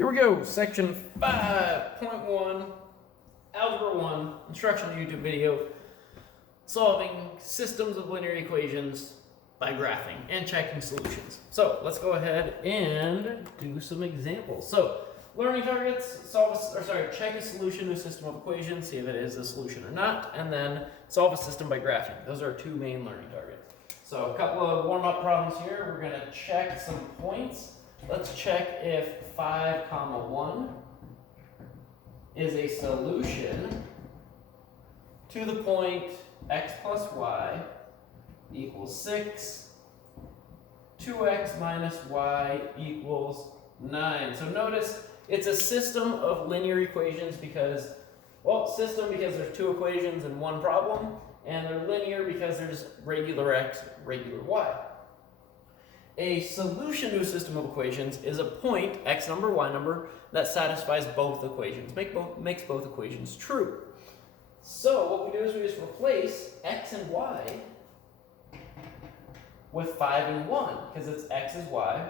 Here we go, section 5.1, Algebra 1, instructional YouTube video, solving systems of linear equations by graphing and checking solutions. So let's go ahead and do some examples. So learning targets, check a solution to a system of equations, see if it is a solution or not, and then solve a system by graphing. Those are our two main learning targets. So a couple of warm-up problems here. We're going to check some points. Let's check if 5, 1 is a solution to the point x plus y equals 6, 2x minus y equals 9. So notice it's a system of linear equations because there's two equations and one problem, and they're linear because there's regular x, regular y. A solution to a system of equations is a point, x number, y number, that satisfies both equations, makes both equations true. So what we do is we just replace x and y with 5 and 1, because it's x is y,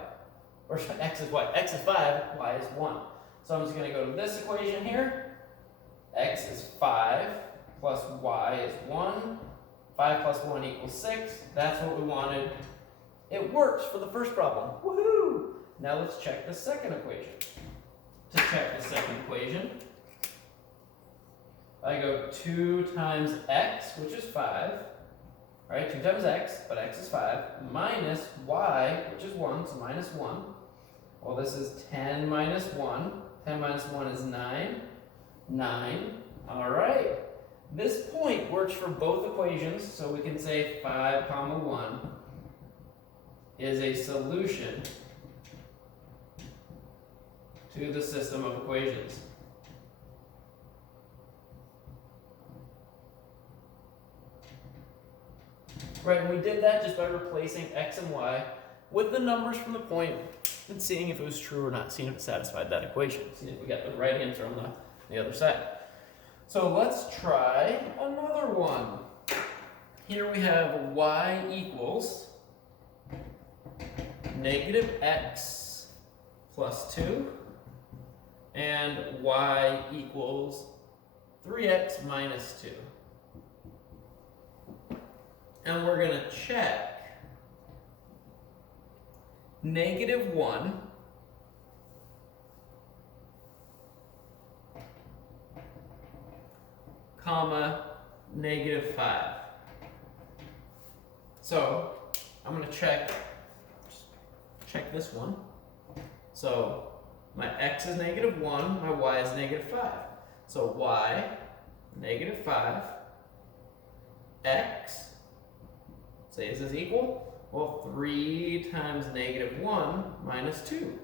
or x is y, x is 5, y is 1. So I'm just going to go to this equation here. X is 5 plus y is 1. 5 plus 1 equals 6. That's what we wanted. It works for the first problem. Woohoo! Now let's check the second equation. To check the second equation, I go 2 times x, which is 5. Right, 2 times x, but x is 5, minus y, which is 1, so minus 1. Well, this is 10 minus 1. 10 minus 1 is 9. 9. All right. This point works for both equations, so we can say 5, 1 is a solution to the system of equations. Right, and we did that just by replacing x and y with the numbers from the point and seeing if it was true or not, seeing if it satisfied that equation, seeing if we got the right answer on the other side. So let's try another one. Here we have y equals negative x plus 2 and y equals 3x minus 2. And we're going to check negative 1 comma negative 5. So I'm going to check this one. So my x is negative 1, my y is negative 5. So y, negative 5, x, say is this equal? Well, 3 times negative 1 minus 2.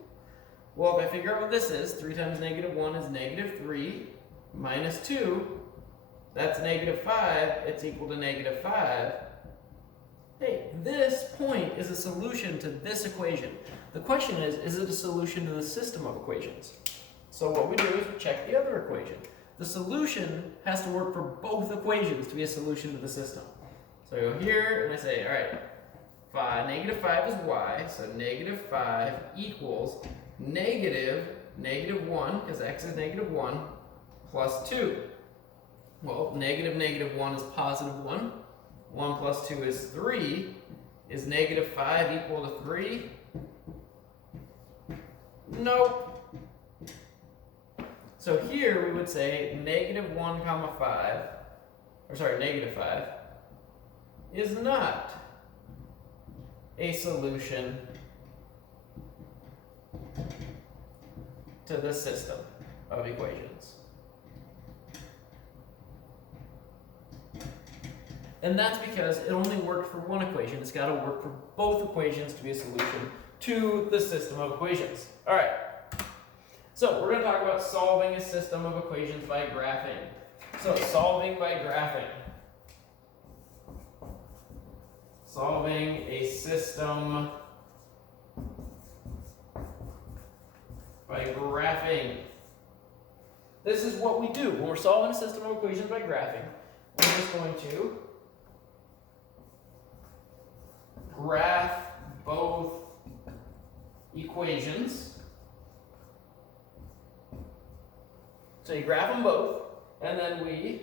Well, if I figure out what this is, 3 times negative 1 is negative 3 minus 2. That's negative 5. It's equal to negative 5. Hey, this point is a solution to this equation. The question is it a solution to the system of equations? So what we do is we check the other equation. The solution has to work for both equations to be a solution to the system. So I go here and I say, all right, negative 5 is y, so negative 5 equals negative 1, because x is negative 1, plus 2. Well, negative 1 is positive 1. 1 plus 2 is 3. Is negative 5 equal to 3? Nope. So here we would say negative 1 comma 5, negative 5, is not a solution to the system of equations. And that's because it only worked for one equation. It's got to work for both equations to be a solution to the system of equations. All right. So we're going to talk about solving a system of equations by graphing. So solving by graphing. Solving a system by graphing. This is what we do. When we're solving a system of equations by graphing, we're just going to graph both equations So you graph them both, and then we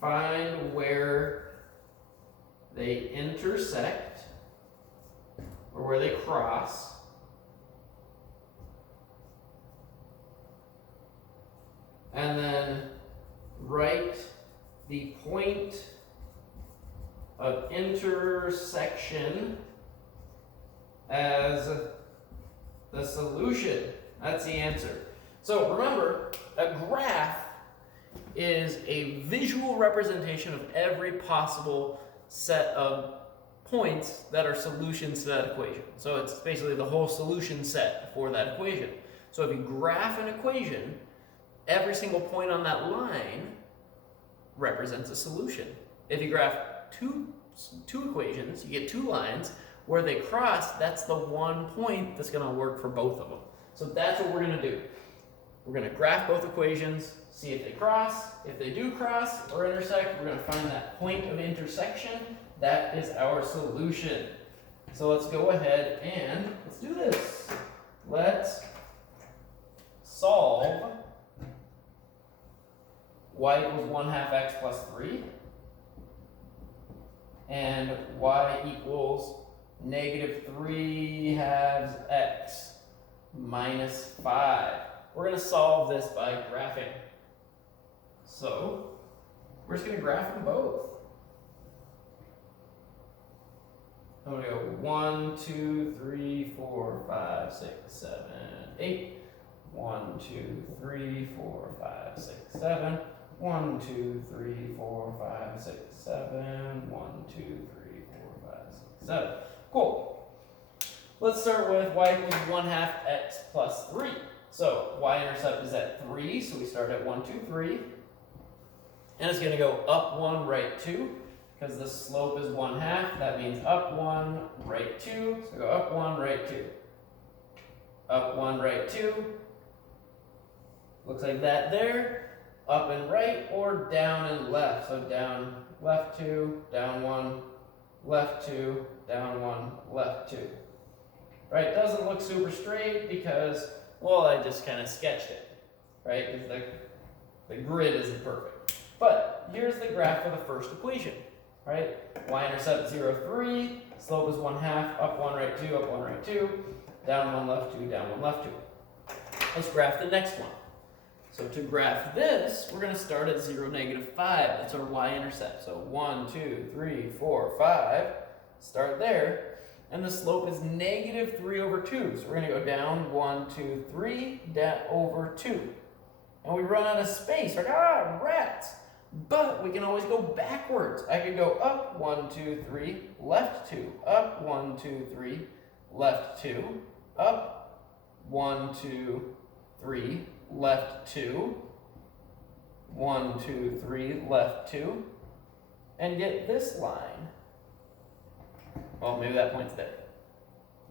find where they intersect, or where they cross. And then write the point of intersection as the solution. That's the answer. So remember, a graph is a visual representation of every possible set of points that are solutions to that equation. So it's basically the whole solution set for that equation. So if you graph an equation, every single point on that line represents a solution. If you graph two equations, you get two lines. Where they cross, that's the one point that's going to work for both of them. So that's what we're going to do. We're going to graph both equations, see if they cross. If they do cross or intersect, we're going to find that point of intersection. That is our solution. So let's go ahead and let's do this. Let's solve y equals 1/2 x plus 3 and y equals -3/2 x minus 5. We're going to solve this by graphing. So we're just going to graph them both. I'm going to go 1, 2, 3, 4, 5, 6, 7, 8. 1, 2, 3, 4, 5, 6, 7. 1, 2, 3, 4, 5, 6, 7. 1, 2, 3, 4, 5, 6, 7. Cool. Let's start with y equals 1/2 x plus 3. So y-intercept is at 3, so we start at 1, 2, 3. And it's going to go up 1, right 2, because the slope is 1/2. That means up 1, right 2. So go up 1, right 2. Up 1, right 2. Looks like that there. Up and right, or down and left. So down, left 2, down 1, left 2, down 1, left 2. Right, doesn't look super straight because, well, I just kind of sketched it, right? Because the grid isn't perfect. But here's the graph for the first equation, right? Y-intercept 0, 3, slope is 1/2, up 1, right 2, up 1, right 2, down 1, left 2, down 1, left 2. Let's graph the next one. So to graph this, we're going to start at 0, -5. That's our y-intercept. So 1, 2, 3, 4, 5. Start there. And the slope is -3/2. So we're going to go down 1, 2, 3, down over 2. And we run out of space. Like, rats. But we can always go backwards. I could go up 1, 2, 3, left 2. Up 1, 2, 3, left 2. Up 1, 2, 3, left 2. 1, 2, 3, left 2. And get this line. Well, maybe that point's there.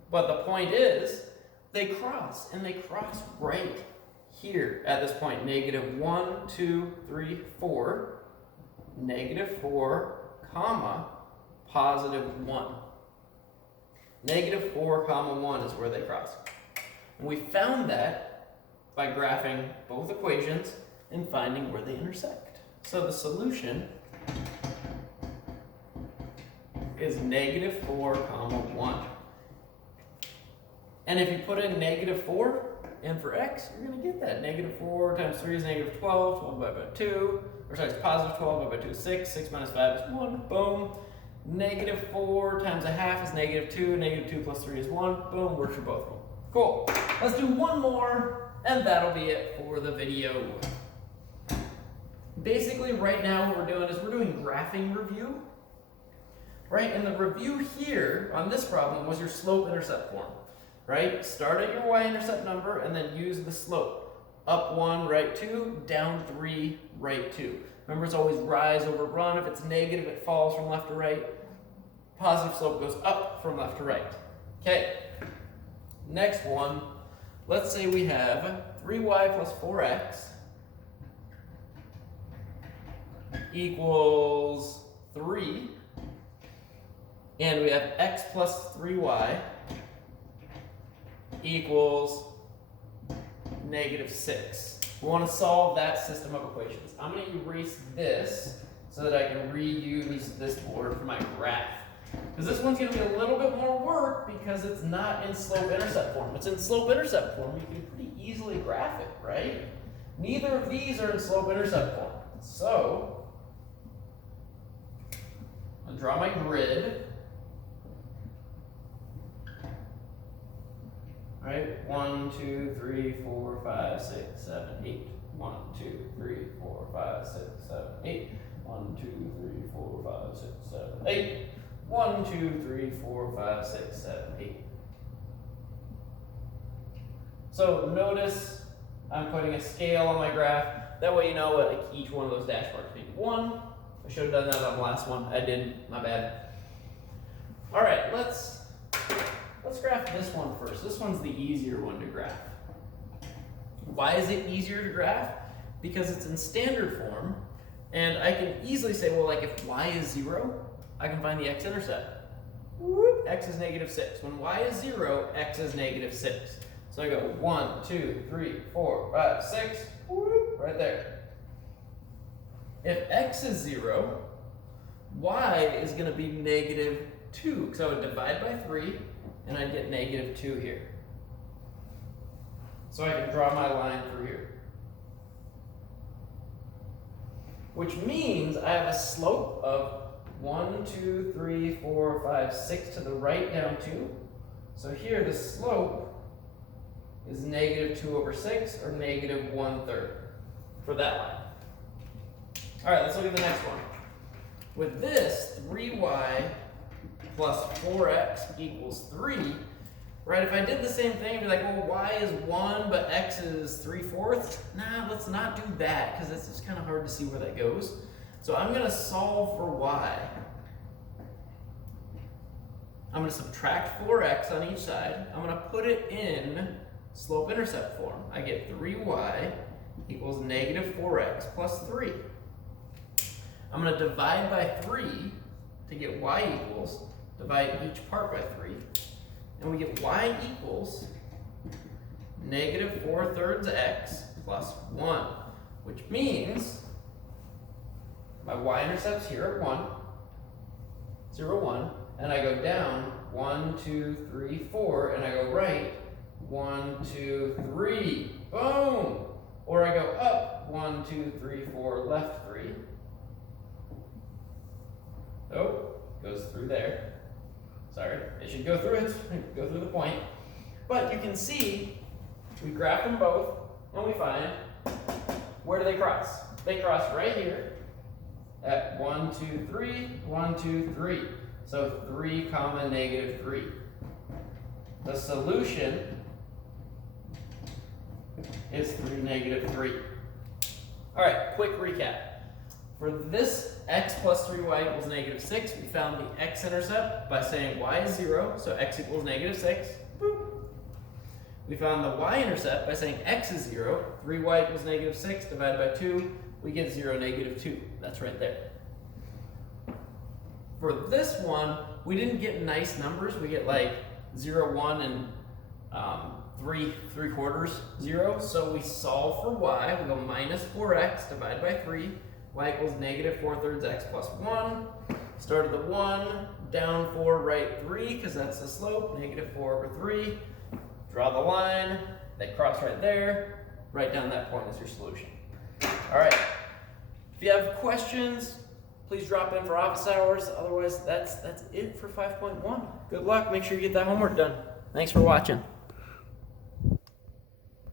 But the point is, they cross, and they cross right here at this point. -1, 2, 3, 4. -4, comma, +1. -4, comma, 1 is where they cross. And we found that by graphing both equations and finding where they intersect. So the solution is -4, comma, 1. And if you put in -4 in for x, you're going to get that. -4 times 3 is -12, 12 divided by 2. Or sorry, it's +12 divided by 2 is 6. 6 minus 5 is 1. Boom. -4 times 1/2 is -2. -2 plus 3 is 1. Boom. Works for both of them. Cool. Let's do one more, and that'll be it for the video. Basically, right now what we're doing is we're doing graphing review. Right? And the review here on this problem was your slope-intercept form. Right? Start at your y-intercept number and then use the slope. Up 1, right 2, down 3, right 2. Remember, it's always rise over run. If it's negative, it falls from left to right. Positive slope goes up from left to right. Okay. Next one. Let's say we have 3y plus 4x equals 3. And we have x plus 3y equals negative 6. We want to solve that system of equations. I'm going to erase this so that I can reuse this board for my graph. Because this one's going to be a little bit more work because it's not in slope-intercept form. It's in slope-intercept form. You can pretty easily graph it, right? Neither of these are in slope-intercept form. So, I'll draw my grid. Right? 1, 2, 3, 4, 5, 6, 7, 8. 1, 2, 3, 4, 5, 6, 7, 8. 1, 2, 3, 4, 5, 6, 7, 8. 1, 2, 3, 4, 5, 6, 7, 8. So notice I'm putting a scale on my graph. That way you know what like each one of those dash marks mean. 1. I should have done that on the last one. I didn't. My bad. All right, let's graph this one first. This one's the easier one to graph. Why is it easier to graph? Because it's in standard form, and I can easily say, well, like if y is 0, I can find the x-intercept. X is negative 6. When y is 0, x is negative 6. So I go 1, 2, 3, 4, 5, 6, right there. If x is 0, y is going to be negative 2, because I would divide by 3, and I'd get negative 2 here. So I can draw my line through here. Which means I have a slope of 1, 2, 3, 4, 5, 6 to the right down 2. So here the slope is negative 2 over 6, or negative 1/3 for that line. All right, let's look at the next one. With this, 3y plus 4x equals 3, right? If I did the same thing, I'd be like, well, y is 1, but x is 3/4. Nah, let's not do that, because it's just kind of hard to see where that goes. So I'm going to solve for y. I'm going to subtract 4x on each side. I'm going to put it in slope-intercept form. I get 3y equals negative 4x plus 3. I'm going to divide by 3 to get y equals, divide each part by 3, and we get y equals negative 4/3 x plus 1, which means my y-intercept's here at 1, 0, 1, and I go down 1, 2, 3, 4, and I go right 1, 2, 3, boom! Or I go up 1, 2, 3, 4, left 3. Oh, goes through there. Sorry, it should go through it, go through the point. But you can see, we graph them both, and we find, where do they cross? They cross right here at 1, 2, 3, 1, 2, 3. So 3 comma negative 3. The solution is 3, negative 3. All right, quick recap. For this x plus 3y equals negative 6, we found the x-intercept by saying y is 0, so x equals negative 6. Boop. We found the y-intercept by saying x is 0, 3y equals negative 6, divided by 2, we get 0, negative 2. That's right there. For this one, we didn't get nice numbers. We get like 0, 1, and 3/4, 0. So we solve for y. We go minus 4x divided by 3. Y equals negative 4/3 x plus 1. Start at the 1, down 4, right 3, because that's the slope, negative 4 over 3. Draw the line, they cross right there. Write down that point as your solution. All right, if you have questions, please drop in for office hours. Otherwise, that's it for 5.1. Good luck, make sure you get that homework done. Thanks for watching.